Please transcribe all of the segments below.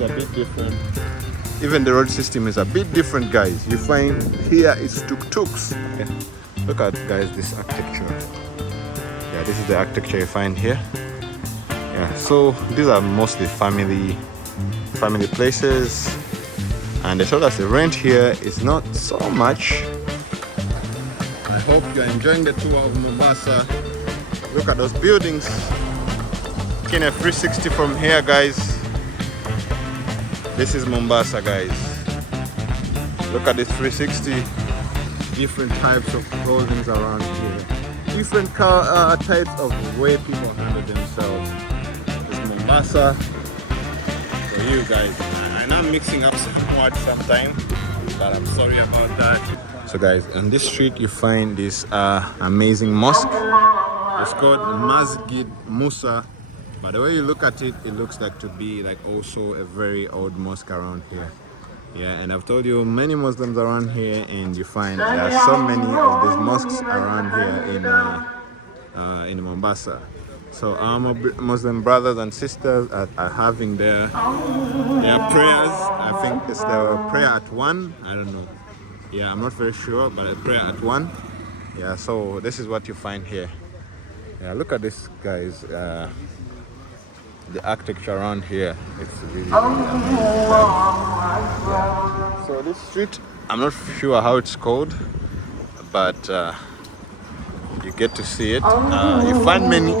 is a bit different. Even the road system is a bit different, guys. You find here it's tuk-tuks. Yeah. Look at, guys, this architecture. Yeah, this is the architecture you find here. Yeah, so these are mostly family places, and they told us the rent here is not so much. I hope you're enjoying the tour of Mombasa. Look at those buildings. Taking a 360 from here, guys. This is Mombasa, guys. Look at this 360. Different types of buildings around here. Different types of way people handle themselves. This is Mombasa for you guys. And I'm mixing up somewhat sometimes, but I'm sorry about that. So guys, on this street you find this amazing mosque. It's called Masjid Musa. But the way you look at it, it looks like to be like also a very old mosque around here. Yeah, and I've told you many Muslims around here, and you find there are so many of these mosques around here in Mombasa. So our Muslim brothers and sisters are having their prayers. I think it's the prayer at 1. I don't know. Yeah, I'm not very sure, but a prayer at 1. Yeah, so this is what you find here. Yeah, look at this, guys. The architecture around here, it's really amazing. So this street, I'm not sure how it's called, but you get to see it. You find many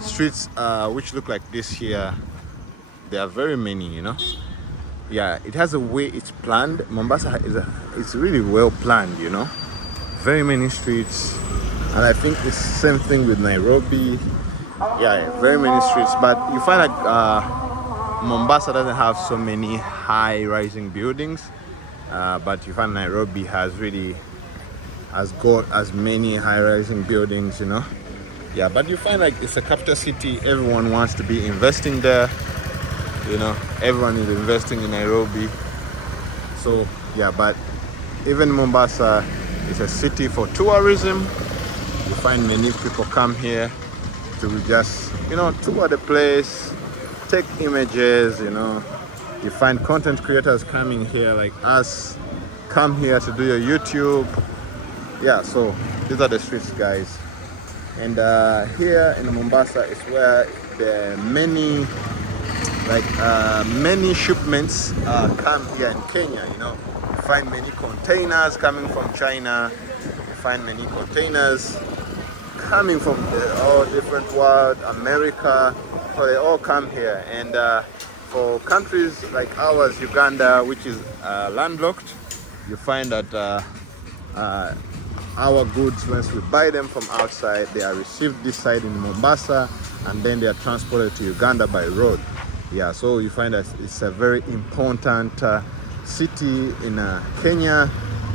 streets which look like this here. There are very many, you know. Yeah, it has a way it's planned. Mombasa it's really well planned, you know. Very many streets, and I think it's the same thing with Nairobi. Yeah, very many streets, but you find like Mombasa doesn't have so many high-rising buildings, but you find Nairobi has got as many high-rising buildings, you know. Yeah, but you find like it's a capital city. Everyone wants to be investing there, you know. Everyone is investing in Nairobi. So yeah, but even Mombasa is a city for tourism. You find many people come here to just, you know, tour the place, take images, you know. You find content creators coming here like us, come here to do your YouTube. Yeah, so these are the streets, guys. And here in Mombasa is where the many shipments come here in Kenya, you know. You find many containers coming from China. You find many containers coming from all different world, America, so they all come here. And for countries like ours, Uganda, which is landlocked, you find that our goods, once we buy them from outside, they are received this side in Mombasa, and then they are transported to Uganda by road. Yeah, so you find that it's a very important city in Kenya,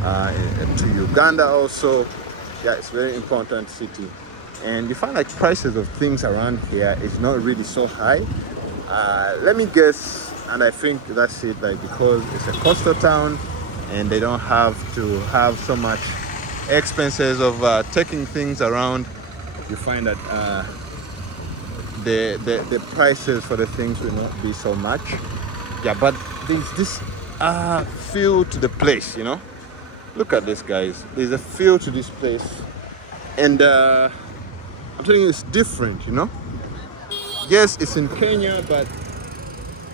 to Uganda also. Yeah, it's a very important city. And you find like prices of things around here is not really so high. Let me guess, and I think that's it, like because it's a coastal town and they don't have to have so much expenses of taking things around. You find that the prices for the things will not be so much. Yeah, but there's this feel to the place, you know. Look at this, guys. There's a feel to this place, and I'm telling you, it's different, you know. Yes, it's in Kenya, but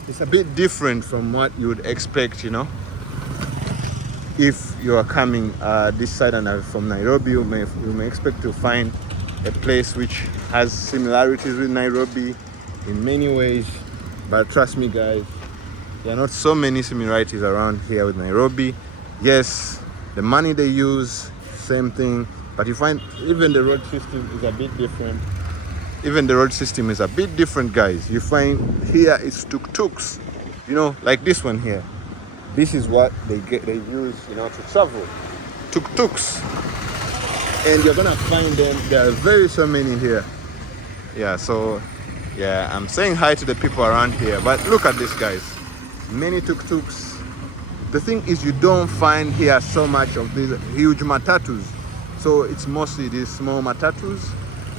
it's a bit different from what you would expect, you know. If you are coming this side and from Nairobi, you may expect to find a place which has similarities with Nairobi in many ways, but trust me, guys, there are not so many similarities around here with Nairobi. Yes, the money they use, same thing, but you find even the road system is a bit different. Guys. You find here it's tuk-tuks, you know, like this one here. This is what they use, you know, to travel. Tuk-tuks. And you're gonna find them, there are so many here. Yeah, so yeah, I'm saying hi to the people around here, but look at this, guys. Many tuk-tuks. The thing is, you don't find here so much of these huge matatus. So it's mostly these small matatus.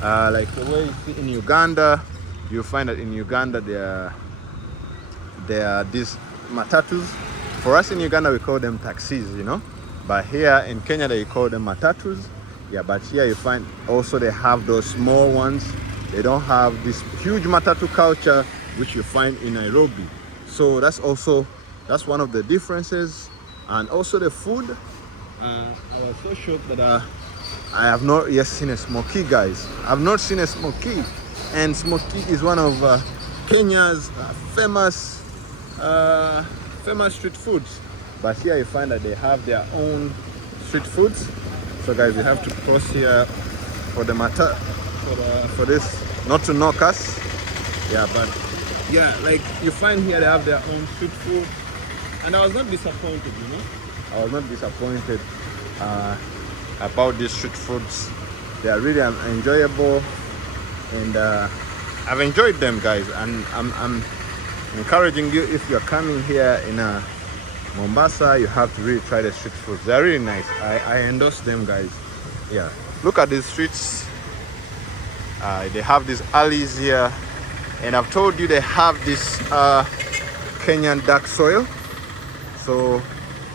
Like the way you see in Uganda, you find that in Uganda there are these matatus. For us in Uganda, we call them taxis, you know. But here in Kenya, they call them matatus. Yeah, but here you find also they have those small ones. They don't have this huge matatu culture which you find in Nairobi. So that's one of the differences. And also the food. I was so shocked that I have not yet seen a smoky, guys. I've not seen a smoky, and smoky is one of Kenya's famous street foods. But here you find that they have their own street foods. So guys, we have to cross here for the matter for this, not to knock us. Yeah, but yeah, like you find here they have their own street food, and I was not disappointed, you know. I was not disappointed about these street foods. They are really enjoyable, and I've enjoyed them, guys. And I'm encouraging you, if you're coming here in Mombasa, you have to really try the street foods. They're really nice. I endorse them, guys. Yeah, look at these streets. They have these alleys here, and I've told you they have this Kenyan dark soil. So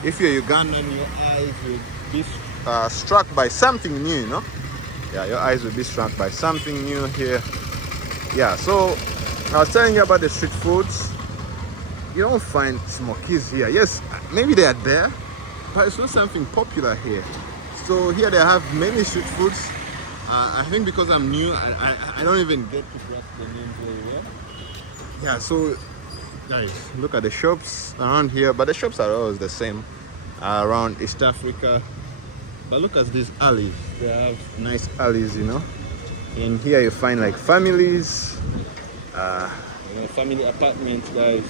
if you're Ugandan, your eyes will be struck by something new, you know. Yeah, your eyes will be struck by something new here. Yeah, so I was telling you about the street foods. You don't find smokies here. Yes, maybe they are there, but it's not something popular here. So here they have many street foods. I think because I'm new, I don't even get to grasp the name very well. Yeah, so guys, look at the shops around here, but the shops are always the same around East Africa. But look at these alleys. They have nice alleys, you know. And here you find like families, family apartments, guys.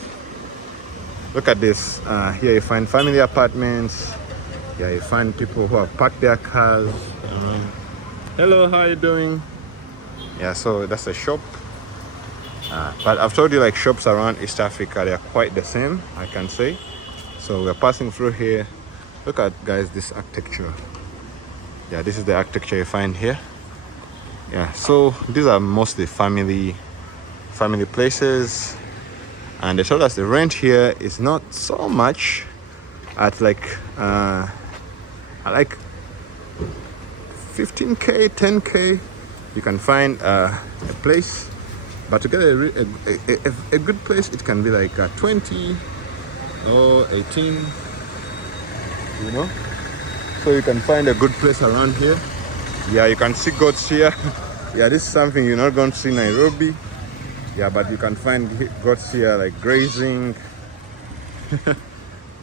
Look at this. Here you find family apartments. Yeah, you find people who have parked their cars. Hello, how are you doing? Yeah, so that's a shop. But I've told you, like, shops around East Africa, they are quite the same, I can say. So we're passing through here. Look at, guys, this architecture. Yeah, this is the architecture you find here. Yeah, so these are mostly family places, and they told us the rent here is not so much. At like 15k, 10k, you can find a place. But to get a good place, it can be like 20 or 18, you know. So you can find a good place around here. Yeah, you can see goats here. Yeah, this is something you're not going to see in Nairobi. Yeah, but you can find goats here, like grazing.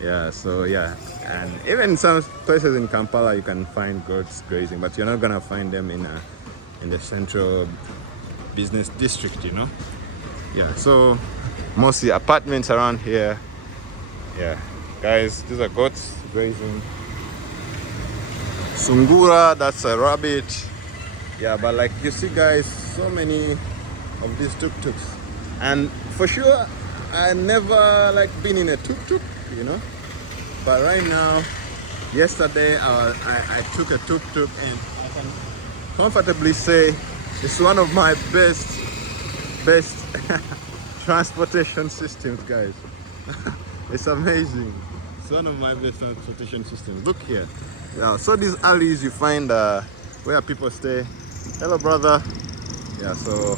Yeah, so yeah, and even some places in Kampala you can find goats grazing, but you're not gonna find them in the central business district, you know. Yeah, so mostly apartments around here. Yeah, guys, these are goats grazing. Sungura, that's a rabbit. Yeah, but like you see, guys, so many of these tuk-tuks, and for sure I never like been in a tuk-tuk, you know. But right now, yesterday I took a tuk-tuk, and I can comfortably say it's one of my best transportation systems, guys. It's amazing. It's one of my best transportation systems. Look here. Yeah, so these alleys you find where people stay. Hello, brother. Yeah, so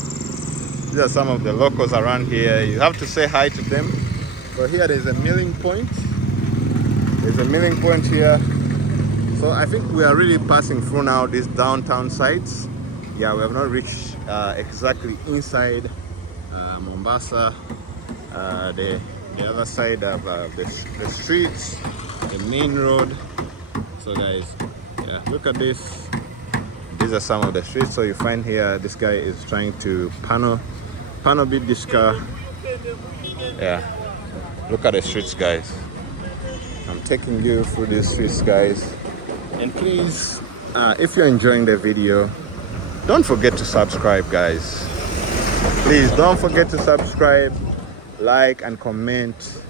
these are some of the locals around here. You have to say hi to them. So here there's a milling point. There's a milling point here. So I think we are really passing through now these downtown sites. Yeah, we have not reached exactly inside Mombasa, the other side of the streets, the main road. So guys, yeah, look at this. These are some of the streets. So you find here, this guy is trying to panel beat this car. Yeah, look at the streets, guys. I'm taking you through these streets, guys. And please, if you're enjoying the video, don't forget to subscribe, guys. Please don't forget to subscribe, like, and comment.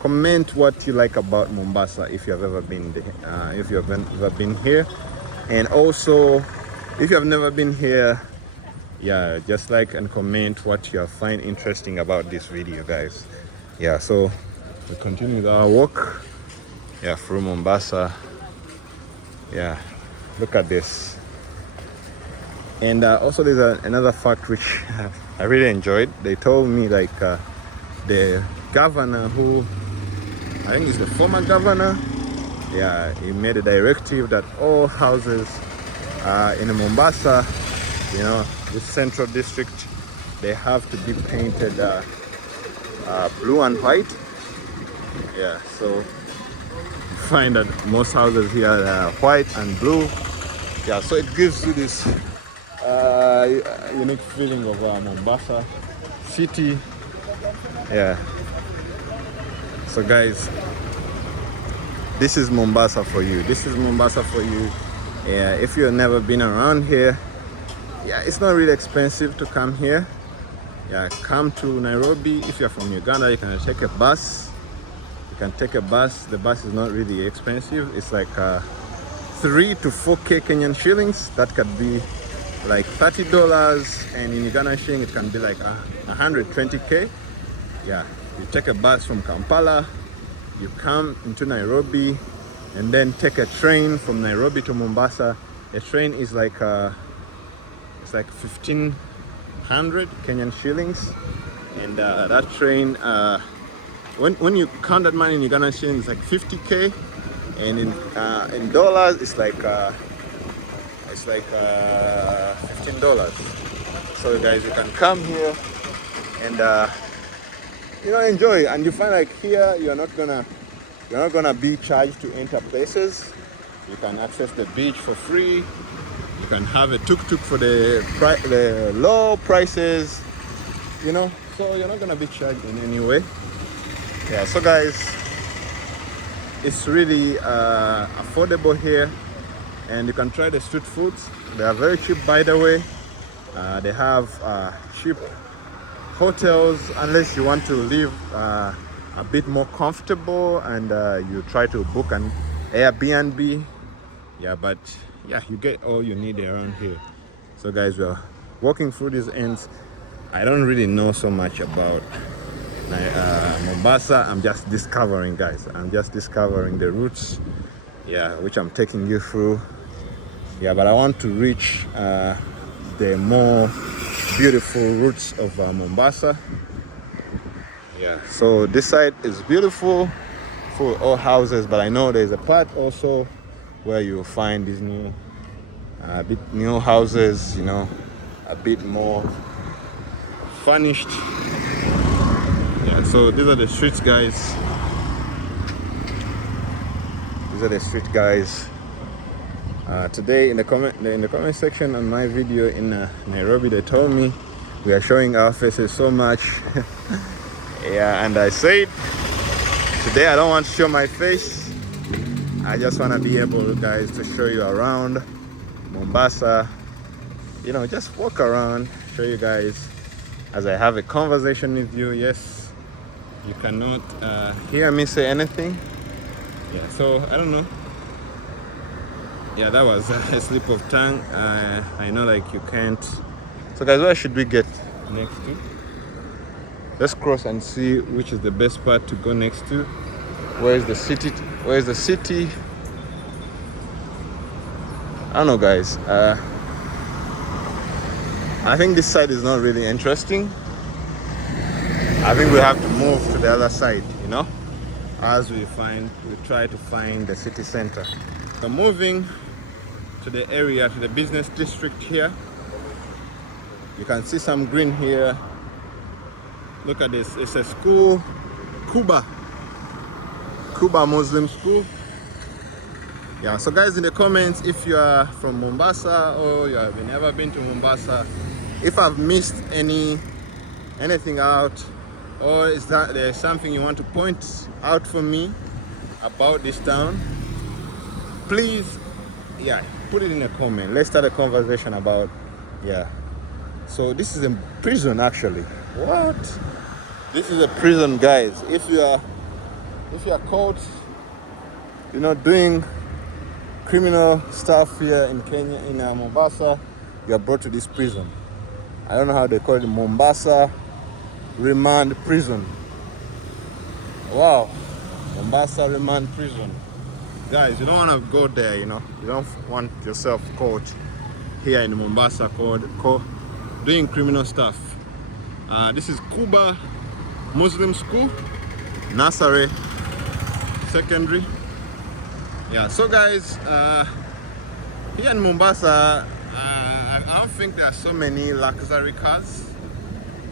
Comment what you like about Mombasa if you have ever been there, if you have ever been here, and also if you have never been here, yeah, just like and comment what you find interesting about this video, guys. Yeah, so we continue with our walk, yeah, through Mombasa. Yeah, look at this. And also there's another fact which I really enjoyed. They told me like the governor, who I think is the former governor, yeah, he made a directive that all houses in Mombasa, you know, this central district, they have to be painted blue and white. Yeah, so you find that most houses here are white and blue. Yeah, so it gives you this unique feeling of Mombasa city. Yeah, so guys, this is Mombasa for you. This is Mombasa for you. Yeah, if you've never been around here, yeah, it's not really expensive to come here. Yeah, come to Nairobi. If you're from Uganda, you can take a bus. You can take a bus. The bus is not really expensive. It's like 3 to 4k Kenyan shillings. That could be like $30, and in Ugandan shilling it can be like 120k. Yeah, you take a bus from Kampala, you come into Nairobi, and then take a train from Nairobi to Mombasa. A train is like it's like 1,500 Kenyan shillings, and that train, when you count that money in Ugandan shillings, it's like 50k, and in dollars it's like $15. So guys, you can come here and you know, enjoy, and you find like here you're not gonna be charged to enter places. You can access the beach for free. You can have a tuk-tuk for the low prices, you know, so you're not gonna be charged in any way. Yeah, so guys, it's really affordable here, and you can try the street foods. They are very cheap, by the way. They have cheap hotels, unless you want to live a bit more comfortable, and you try to book an Airbnb. Yeah, but yeah, you get all you need around here. So guys, we're walking through these ends. I don't really know so much about Mombasa. I'm just discovering, guys. I'm just discovering the routes, yeah, which I'm taking you through. Yeah, but I want to reach the more beautiful routes of Mombasa. Yeah, so this side is beautiful for all houses, but I know there's a part also where you'll find these new houses, you know, a bit more furnished. Yeah, so these are the streets, guys. These are the street guys. Today in the comment section on my video in Nairobi, they told me we are showing our faces so much. Yeah, and I said today I don't want to show my face. I just want to be able, guys, to show you around Mombasa, you know, just walk around, show you guys as I have a conversation with you. Yes, you cannot hear me say anything. Yeah, so I don't know. Yeah, that was a slip of tongue. I know, like, you can't. So guys, where should we get next to? Let's cross and see which is the best part to go next to. Where is the city? Where is the city? I don't know, guys. I think this side is not really interesting. I think we have to move to the other side, you know, as we try to find the city center. So moving to the area, to the business district here. You can see some green here. Look at this. It's a school, Kuba Muslim school. Yeah, so guys, in the comments, if you are from Mombasa or you have never been to Mombasa, if I've missed anything out, or is that there's something you want to point out for me about this town, please, yeah, put it in a comment. Let's start a conversation about, yeah. So this is a prison, actually. What? This is a prison, guys. If you are caught, you know, doing criminal stuff here in Kenya, in Mombasa, you are brought to this prison. I don't know how they call it, Mombasa Remand Prison. Wow, Mombasa remand prison. Guys, you don't want to go there, you know. You don't want yourself caught here in Mombasa doing criminal stuff. This is Kuba Muslim School, Nursery, Secondary. Yeah, so guys, here in Mombasa, I don't think there are so many luxury cars.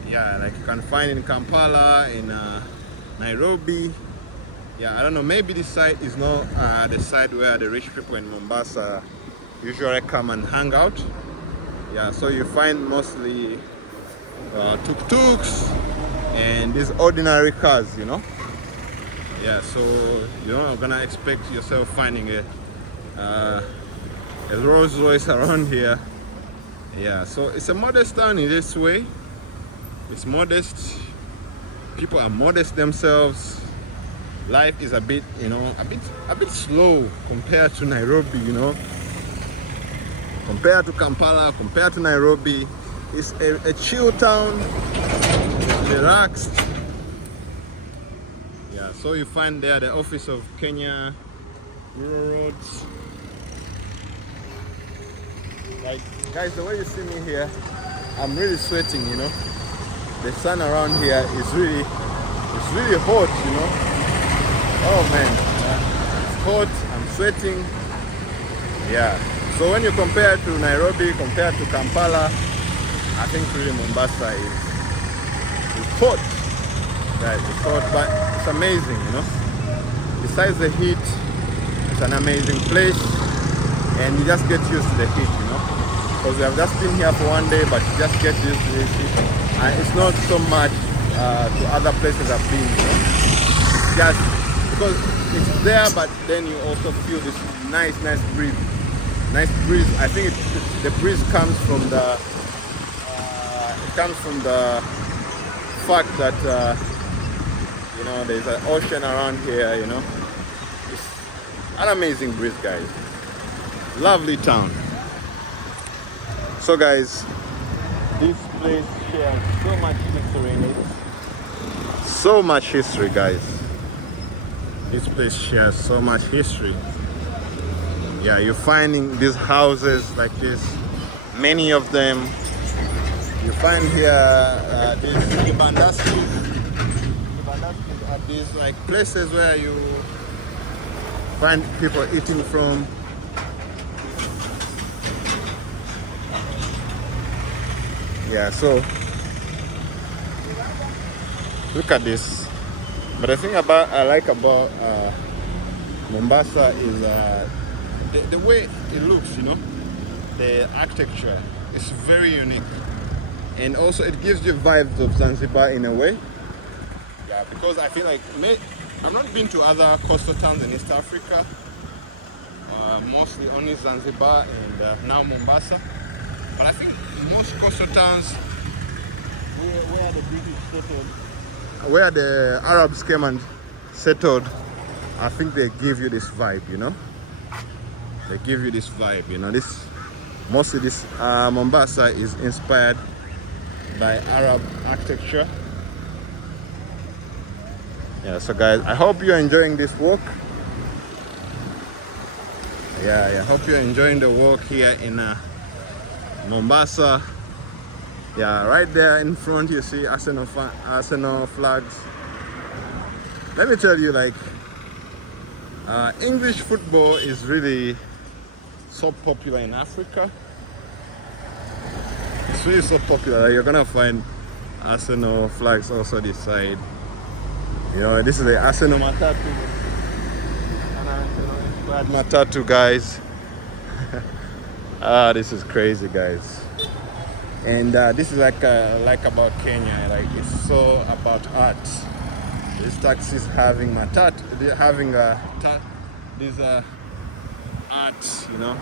Yeah, like you can find in Kampala, in Nairobi. Yeah, I don't know, maybe this side is not the side where the rich people in Mombasa usually come and hang out. Yeah, so you find mostly tuk-tuks and these ordinary cars, you know. Yeah, so you're not gonna expect yourself finding a Rolls Royce around here. Yeah, so it's a modest town in this way. It's modest. People are modest themselves. Life is a bit, you know, a bit slow compared to Nairobi, you know. Compared to Kampala, compared to Nairobi, it's a chill town, relaxed. Yeah, so you find there the office of Kenya Rural Roads. Like, guys, the way you see me here, I'm really sweating, you know. The sun around here is really hot, you know. Oh man, it's hot, I'm sweating. Yeah, so when you compare to Nairobi, compared to Kampala, I think really Mombasa is hot. Yeah, it's hot, but it's amazing, you know. Besides the heat, it's an amazing place, and you just get used to the heat, you know. Because we have just been here for one day, but you just get used to this heat. And it's not so much to other places I've been, you know. Just because it's there, but then you also feel this nice breeze. Nice breeze. I think the breeze comes from the fact that you know, there's an ocean around here. You know, it's an amazing breeze, guys. Lovely town. So, guys, this place shares so much history in it. So much history, guys. This place shares so much history. Yeah, you're finding these houses like this, many of them. You find here these kibandaskis. Kibandaskis are these like places where you find people eating from. Yeah, so look at this. But the thing I like about Mombasa is the way it looks, you know, the architecture is very unique, and also it gives you vibes of Zanzibar in a way. Yeah, because I feel like I've not been to other coastal towns in East Africa, mostly only Zanzibar and now Mombasa. But I think most coastal towns where the British settled, where the Arabs came and settled, I think they give you this vibe, you know. They give you this vibe, you know. Mostly this Mombasa is inspired by Arab architecture. Yeah, so guys, I hope you're enjoying this walk. Yeah, I hope you're enjoying the walk here in Mombasa. Yeah, right there in front you see Arsenal flags. Let me tell you, like, English football is really so popular in Africa. It's really so popular. You're gonna find Arsenal flags also this side. You know, this is the Arsenal Matatu. Inspired Matatu, guys. This is crazy, guys. And this is like about Kenya. Like, it's so about art. These taxis having these arts, you know.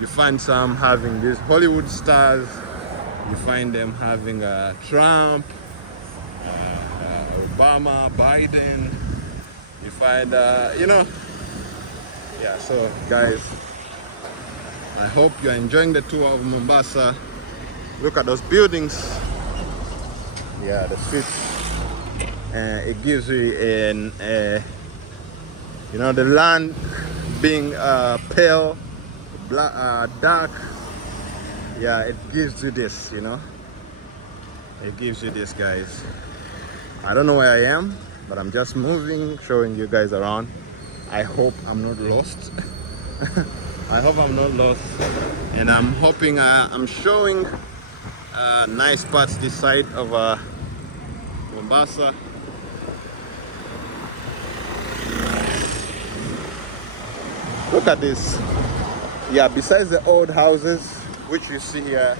You find some having these Hollywood stars. You find them having Trump, Obama, Biden. You find, you know. Yeah, so guys, I hope you're enjoying the tour of Mombasa. Look at those buildings. Yeah, the streets. It gives you an you know, the land being pale, black, dark. Yeah, it gives you this, you know. It gives you this, guys. I don't know where I am, but I'm just moving, showing you guys around. I hope I'm not lost. I hope I'm not lost, and I'm hoping I'm showing nice parts this side of Mombasa. Look at this. Yeah, besides the old houses which you see here,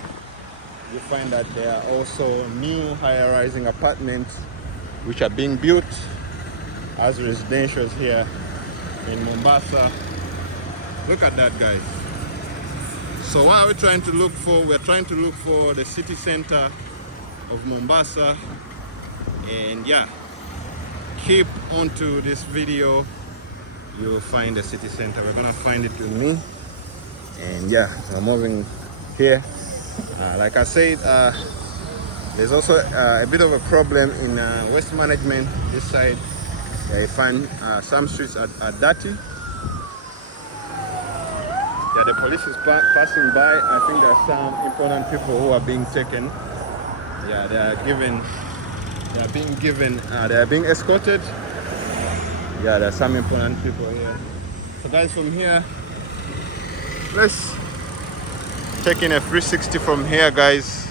you find that there are also new high-rising apartments which are being built as residentials here in Mombasa. Look at that, guys. So what are we trying to look for? We're trying to look for the city center of Mombasa. And yeah, keep onto this video. You'll find the city center. We're gonna find it with me. And yeah, we're moving here. Like I said, there's also a bit of a problem in waste management this side. You find some streets are dirty. Yeah, the police is passing by. I think there are some important people who are being taken. Yeah, they are being escorted. Yeah, there are some important people here. So guys, from here, let's take in a 360 from here, guys.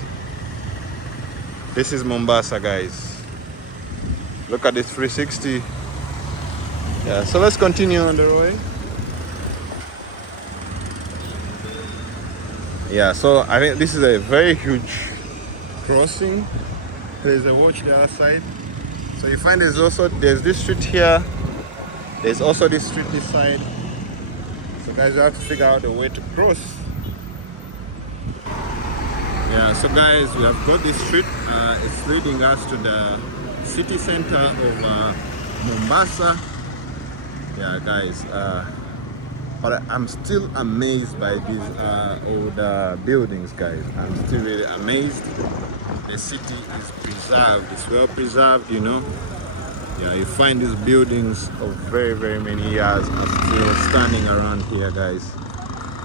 This is Mombasa, guys. Look at this 360. Yeah, so let's continue on the road. Yeah, so I think this is a very huge crossing. There's a watch the other side. So you find there's this street here. There's also this street this side. So guys, you have to figure out a way to cross. Yeah, so guys, we have got this street. It's leading us to the city center of Mombasa. Yeah, guys, but I'm still amazed by these old buildings, guys. I'm still really amazed. The city is preserved. It's well preserved, you know. Yeah, you find these buildings of very, very many years are still standing around here, guys.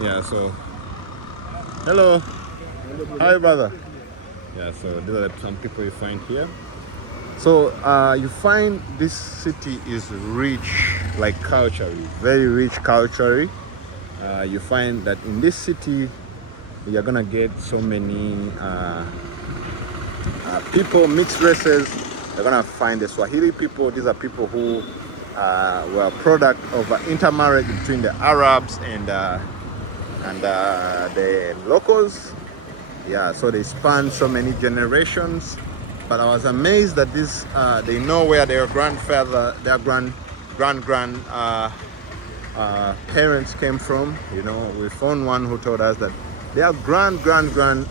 Yeah, so hello. Hi, brother. Yeah, so these are some people you find here. So you find this city is rich, like culturally, very rich culturally. You find that in this city, you're gonna get so many people, mixed races. You're gonna find the Swahili people. These are people who were a product of intermarriage between the Arabs and the locals. Yeah, so they span so many generations. But I was amazed that this they know where their grandfather, their grand parents came from. You know, we found one who told us that their grand parent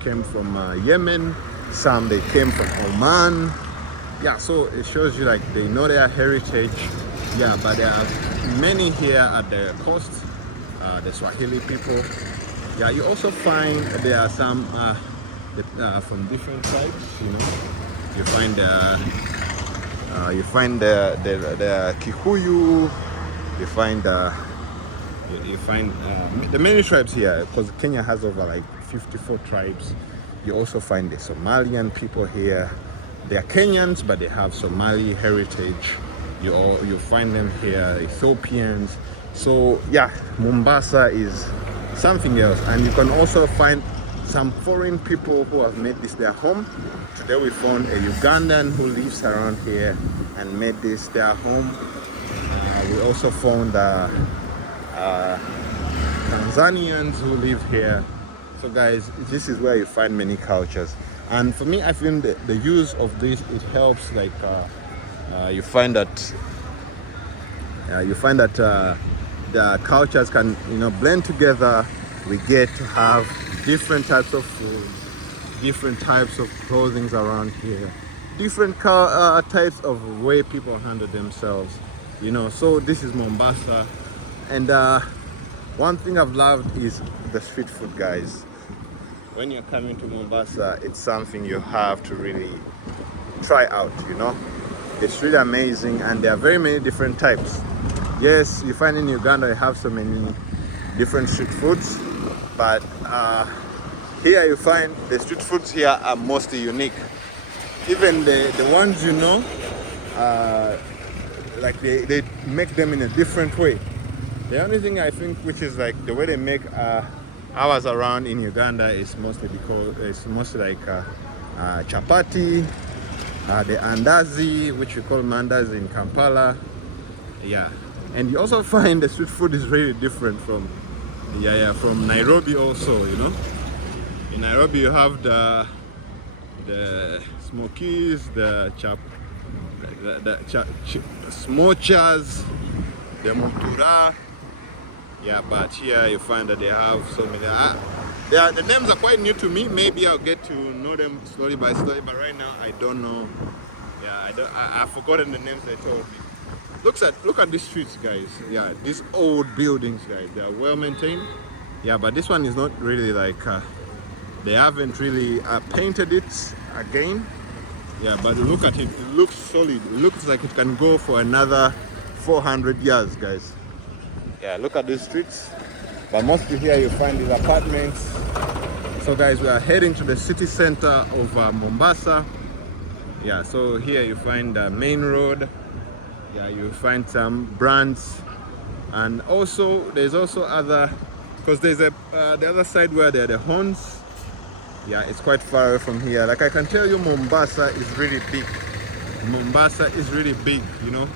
came from Yemen. Some they came from Oman. Yeah, so it shows you like they know their heritage. Yeah, but there are many here at the coast, the Swahili people. Yeah, you also find there are some from different tribes. You know, you find the Kikuyu. You find the many tribes here, because Kenya has over like 54 tribes. You also find the Somalian people here. They are Kenyans, but they have Somali heritage. You find them here, Ethiopians. So yeah, Mombasa is something else. And you can also find some foreign people who have made this their home. Today we found a Ugandan who lives around here and made this their home. We also found Tanzanians who live here. So guys, this is where you find many cultures. And for me, I feel the use of this, it helps, like you find that the cultures can, you know, blend together. We get to have different types of food, different types of clothing around here, different types of way people handle themselves, you know. So this is Mombasa, and one thing I've loved is the street food, guys. When you're coming to Mombasa, it's something you have to really try out, you know. It's really amazing, and there are very many different types. Yes, you find in Uganda you have so many different street foods, but here you find the street foods here are mostly unique. Even the ones you know, like they make them in a different way. The only thing I think which is like the way they make ours around in Uganda is mostly because it's mostly like chapati, the andazi, which we call mandazi in Kampala. Yeah, and you also find the street food is really different from from Nairobi also, you know. In Nairobi you have the smokies, the smochas, the mutura. Yeah, but here you find that they have so many. The names are quite new to me. Maybe I'll get to know them slowly by slowly, but right now I don't know. Yeah, I've forgotten the names they told me. Look at these streets, guys. Yeah, these old buildings, guys. They are well maintained. Yeah, but this one is not really like they haven't really painted it again. Yeah, but look at it. It looks solid. It looks like it can go for another 400 years, guys. Yeah, look at these streets. But mostly here you find these apartments. So guys, we are heading to the city center of Mombasa. Yeah, so here you find the main road. Yeah, you find some brands, and also there's also other, because there's the other side where there are the horns. Yeah, it's quite far away from here. Like I can tell you, Mombasa is really big. Mombasa is really big, you know.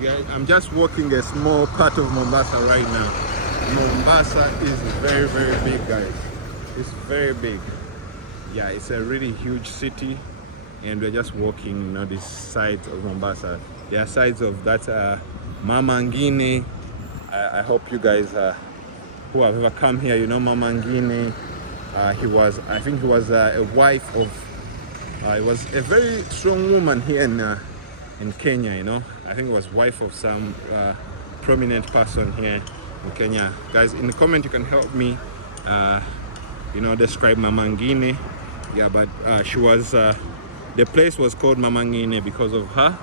Yeah, I'm just walking a small part of Mombasa right now. Mombasa is very, very big, guys. It's very big. Yeah, it's a really huge city, and we're just walking, you know, these sides of Mombasa. There are sides of that Mama Ngine. I hope you guys who have ever come here, you know Mama Ngine. I think he was a wife of. He was a very strong woman here in Kenya, you know. I think it was wife of some prominent person here in Kenya. Guys, in the comment you can help me, you know, describe Mama Ngine. Yeah, but she was. The place was called Mama Ngine because of her.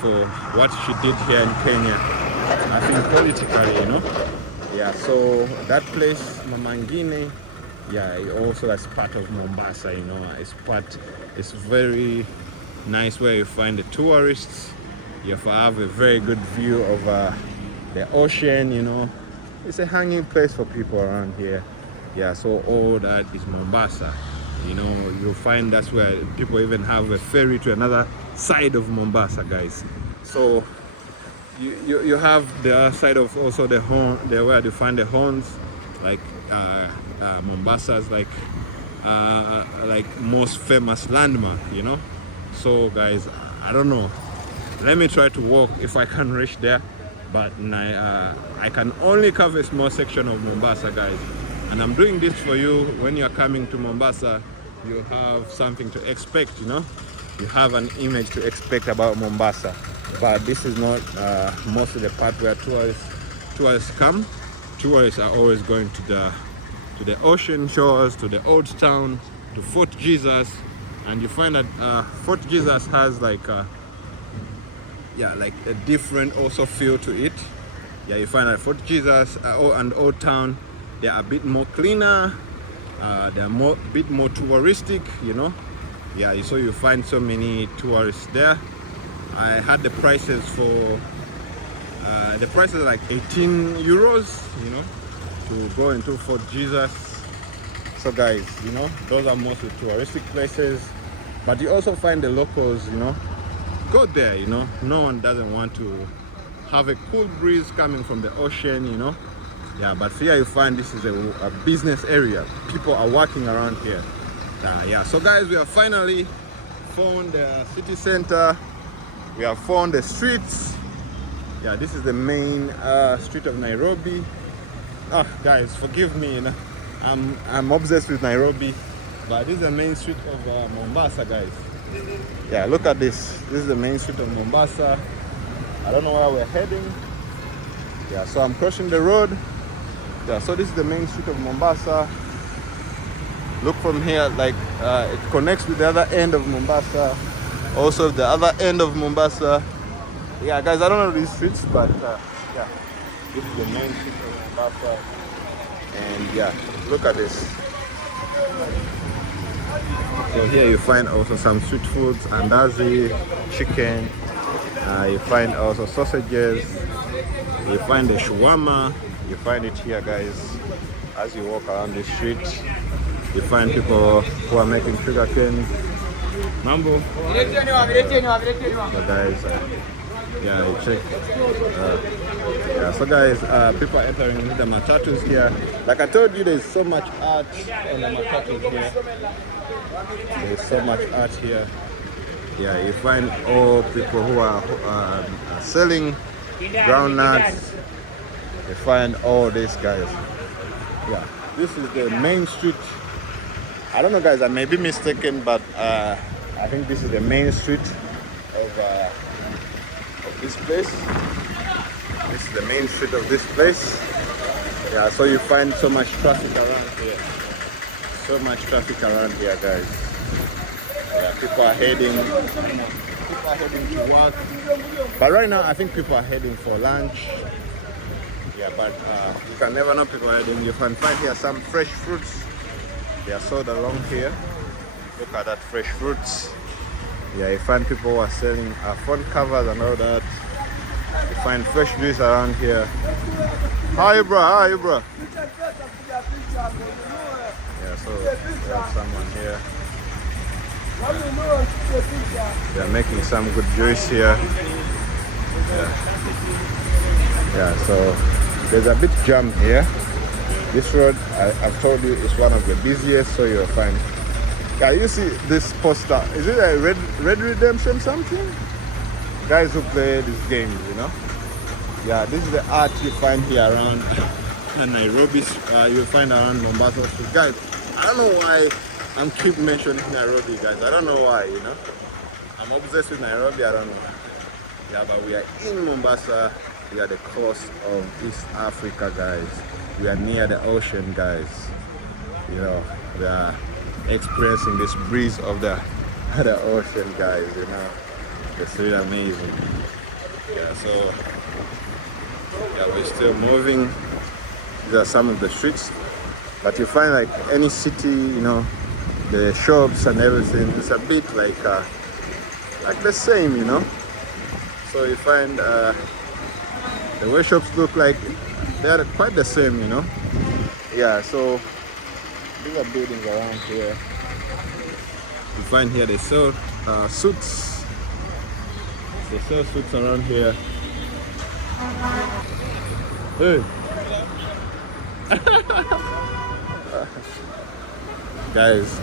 For what she did here in Kenya, I think politically, you know. Yeah, so that place, Mama Ngine, yeah, it also is part of Mombasa, you know. It's very nice where you find the tourists. You have a very good view of the ocean, you know. It's a hanging place for people around here. Yeah, so all that is Mombasa. You know, you'll find that's where people even have a ferry to another side of Mombasa, guys. So you have the other side of also the horn, where you find the horns, like Mombasa's like most famous landmark, you know. So guys, I don't know. Let me try to walk if I can reach there, but I can only cover a small section of Mombasa, guys. And I'm doing this for you. When you're coming to Mombasa, you have something to expect, you know. You have an image to expect about Mombasa. But this is not mostly the part where tourists come. Tourists are always going to the ocean shores, to the old town, to Fort Jesus, and you find that Fort Jesus has like like a different also feel to it. Yeah, you find that Fort Jesus and Old Town, they are a bit more cleaner, they're a bit more touristic, you know. Yeah, so you find so many tourists there. I had the prices for are like 18 euros, you know, to go into Fort Jesus. So guys, you know, those are mostly touristic places, but you also find the locals, you know, go there, you know. No one doesn't want to have a cool breeze coming from the ocean, you know. Yeah, but here you find this is a business area. People are walking around here. Yeah, so guys, we have finally found the city center. We have found the streets. Yeah, this is the main street of Nairobi. Guys, forgive me, you know, I'm obsessed with Nairobi, but this is the main street of Mombasa, guys. Yeah, look at this. This is the main street of Mombasa. I don't know where we're heading. Yeah, so I'm crossing the road. Yeah, so this is the main street of Mombasa. Look from here, like it connects with the other end of Mombasa. Also the other end of Mombasa. Yeah, guys, I don't know these streets, but yeah, this is the main street of Mombasa. And yeah, look at this. So here you find also some street foods, andazi, chicken. You find also sausages. You find the shawarma. You find it here, guys. As you walk around the street, you find people who are making sugar cane. Mambo. So guys, yeah, you check. Yeah, so guys, people are entering the matatus here. Like I told you, there's so much art on the matatus here. There's so much art here. Yeah, you find all people who are selling groundnuts. You find all these guys. Yeah, this is the main street. I don't know, guys, I may be mistaken, but I think this is the main street of this place. This is the main street of this place. Yeah, so you find so much traffic around here. So much traffic around here, guys. Yeah, people are heading to work. But right now, I think people are heading for lunch. Yeah, but you can never know people are heading. You can find here some fresh fruits. They are sold along here. Look at that fresh fruits. Yeah, you find people who are selling phone covers and all that. You find fresh juice around here. How are you, bro? How are you, bro? Yeah, so there's someone here. They are making some good juice here. Yeah, so there's a bit jam here. This road, I've told you, is one of the busiest, so you'll find. Yeah, you see this poster. Is it a Red Redemption something? Guys who play these games, you know. Yeah, this is the art you find here around Nairobi. You'll find around Mombasa. So guys, I don't know why I'm keep mentioning Nairobi, guys. I don't know why, you know. I'm obsessed with Nairobi. I don't know. Yeah, but we are in Mombasa. We are the coast of East Africa, guys. We are near the ocean, guys. You know, we are experiencing this breeze of the ocean, guys. You know, it's really amazing. Yeah, so yeah, we're still moving. These are some of the streets, but you find like any city, you know, the shops and everything. It's a bit like the same, you know. So you find the way shops look like they are quite the same, you know. Yeah, so these are buildings around here. You find here they sell suits. They sell suits around here. Hey. Guys,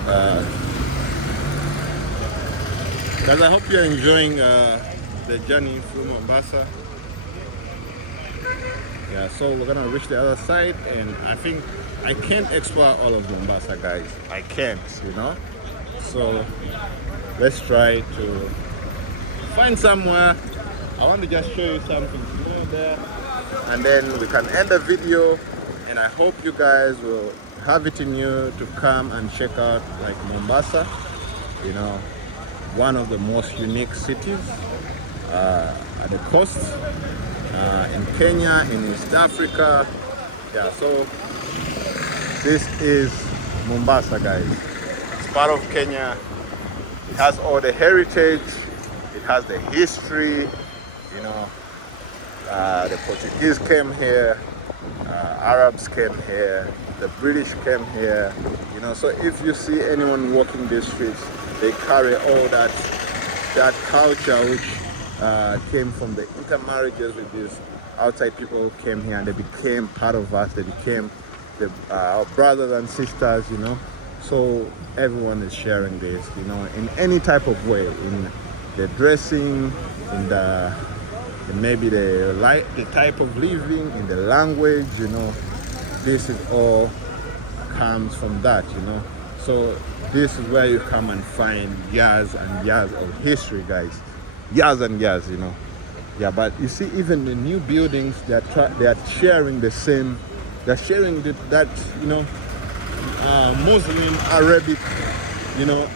I hope you're enjoying the journey through Mombasa. Yeah, so we're gonna reach the other side, and I think I can't explore all of Mombasa, guys. I can't, you know. So let's try to find somewhere. I want to just show you something small there, and then we can end the video. And I hope you guys will have it in you to come and check out like Mombasa, you know, one of the most unique cities at the coast, in Kenya, in East Africa. Yeah, so this is Mombasa, guys. It's part of Kenya. It has all the heritage, it has the history, you know. The Portuguese came here, Arabs came here, the British came here, you know. So if you see anyone walking these streets, they carry all that culture which came from the intermarriages with these outside people who came here, and they became part of us. They became our brothers and sisters, you know. So everyone is sharing this, you know, in any type of way, in the dressing, in maybe the type of living, in the language, you know. This is all comes from that, you know. So this is where you come and find years and years of history, guys. Years and years, you know. Yeah, but you see, even the new buildings, they are sharing the same. They're sharing that, you know, Muslim, Arabic, you know,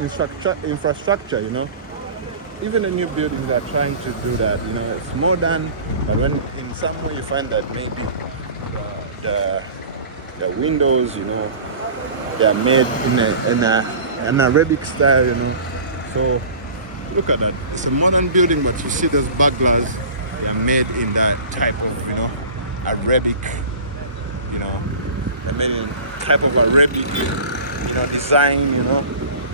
infrastructure, you know. Even the new buildings are trying to do that, you know. It's modern, but when in some way you find that maybe the windows, you know, they are made in an Arabic style, you know. So look at that. It's a modern building, but you see those burglars, they are made in that type of, you know, Arabic, you know, they're made in type of Arabic, you know, design, you know.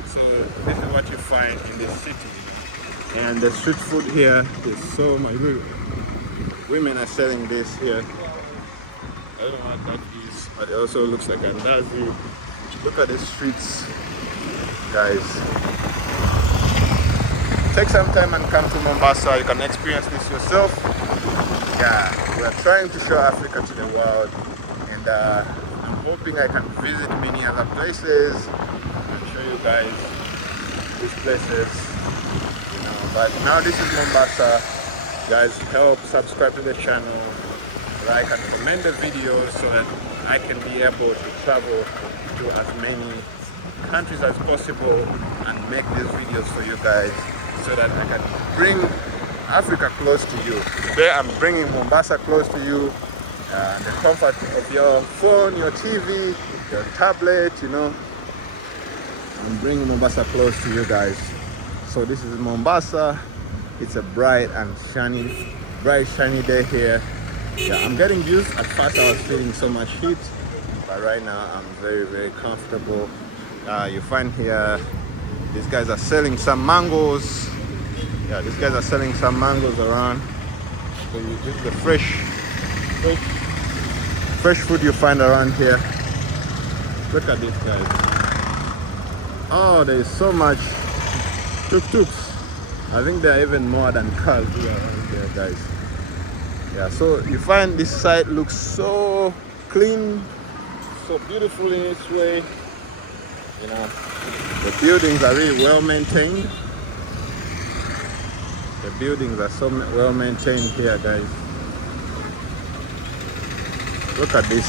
So this is what you find in the city, you know. And the street food here is so much. Women are selling this here. I don't know what that is, but it also looks like andazi. Look at the streets, guys. Take some time and come to Mombasa. You can experience this yourself. Yeah, we are trying to show Africa to the world, and I'm hoping I can visit many other places and show you guys these places. You know, but now this is Mombasa. Guys, help subscribe to the channel, like and comment the videos so that I can be able to travel to as many countries as possible and make these videos for you guys so that I can bring Africa close to you. Today I'm bringing Mombasa close to you, the comfort of your phone, your TV, your tablet, you know. I'm bringing Mombasa close to you guys. So this is Mombasa. It's a bright, shiny day here. Yeah, I'm getting used. At first I was feeling so much heat, but right now I'm very, very comfortable. You find here, these guys are selling some mangoes. Yeah, these guys are selling some mangoes around. So this is the fresh food you find around here. Look at this, guys. Oh, there is so much tuk-tuks. I think there are even more than cars here around here, guys. Yeah, so you find this site looks so clean, so beautiful in its way. You know, the buildings are really well maintained. The buildings are so well maintained here, guys. Look at this.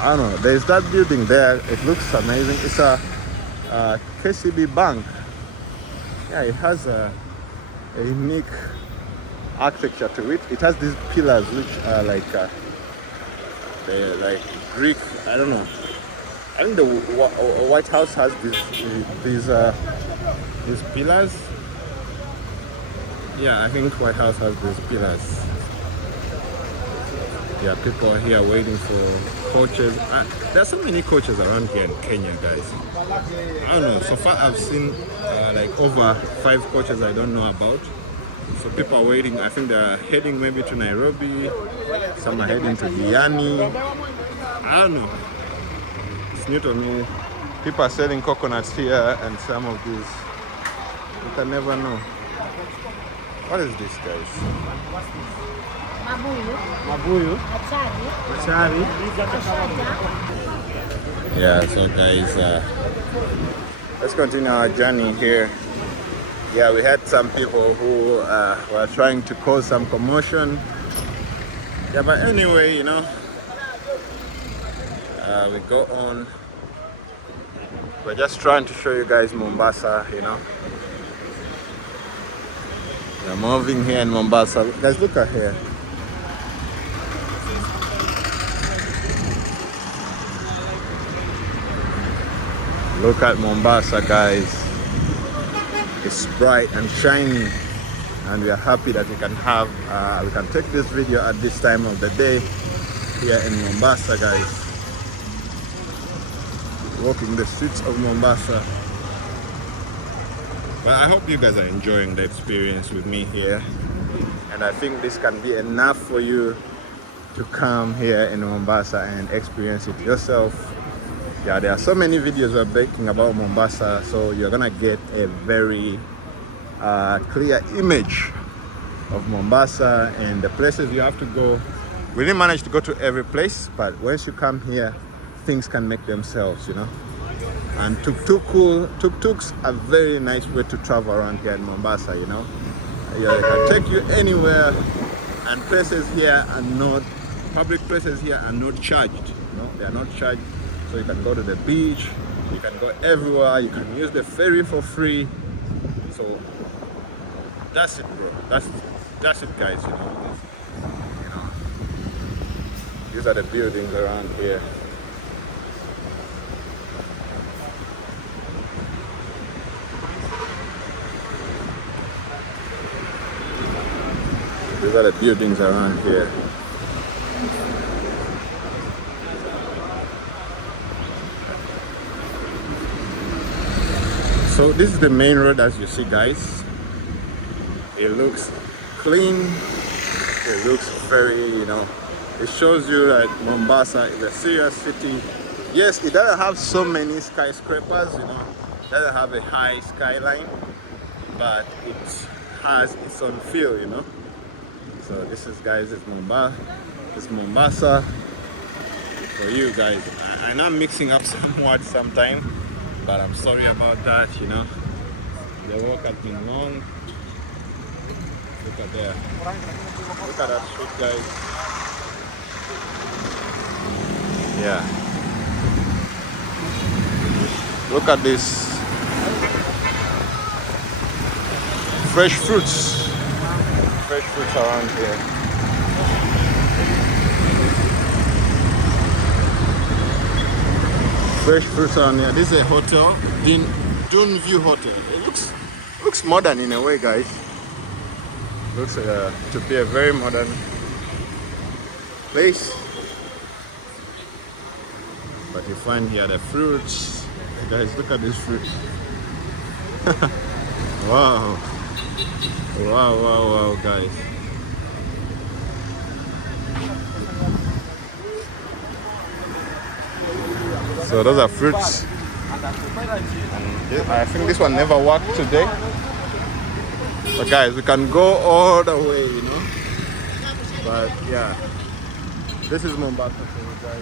I don't know, there's that building there. It looks amazing. It's a KCB Bank. Yeah, it has a unique architecture to it. It has these pillars which are like they're like Greek. I don't know. I think the White House has these pillars. Yeah, I think White House has these pillars. Yeah, people are here waiting for coaches. There are so many coaches around here in Kenya, guys. I don't know. So far, I've seen like over 5 coaches I don't know about. So people are waiting. I think they're heading maybe to Nairobi. Some are heading to biryani. I don't know. It's new to me. People are selling coconuts here and some of these. You can never know. What is this, guys? Mabuyu. Achari. Yeah, so guys, let's continue our journey here. Yeah, we had some people who were trying to cause some commotion. Yeah, but anyway, you know, we go on. We're just trying to show you guys Mombasa, you know. We're moving here in Mombasa. Guys, look at here. Look at Mombasa, guys. It's bright and shiny, and we are happy that we can take this video at this time of the day here in Mombasa, guys. Walking the streets of Mombasa. But I hope you guys are enjoying the experience with me here, and I think this can be enough for you to come here in Mombasa and experience it yourself. Yeah, there are so many videos we're making about Mombasa, so you're gonna get a very clear image of Mombasa and the places you have to go. We didn't manage to go to every place, but once you come here, things can make themselves, you know. And tuk-tuks are very nice way to travel around here in Mombasa, you know. Yeah, they can take you anywhere, and places here are not, public places here are not charged, you know, they are not charged. So you can go to the beach, You can go everywhere. You can use the ferry for free. So that's it, bro. That's it, guys. These are the buildings around here. These are the buildings around here. So this is the main road, as you see, guys. It looks clean. It looks very, it shows you that Mombasa is a serious city. Yes, it doesn't have so many skyscrapers, it doesn't have a high skyline, but it has its own feel, So this is, guys, it's Mombasa for you guys. I know I'm mixing up some words sometime, but I'm sorry about that, The walk has been long. Look at there. Look at that street, guys. Yeah. Look at this. Fresh fruits. Fresh fruits around here. Fresh fruits around here. This is a hotel, Dune View Hotel. It looks modern in a way, guys. Looks to be a very modern place. But you find here the fruits. Guys, look at these fruits. Wow. Wow, guys. So those are fruits. And I think this one never worked today. But guys, we can go all the way, But yeah, this is Mombasa.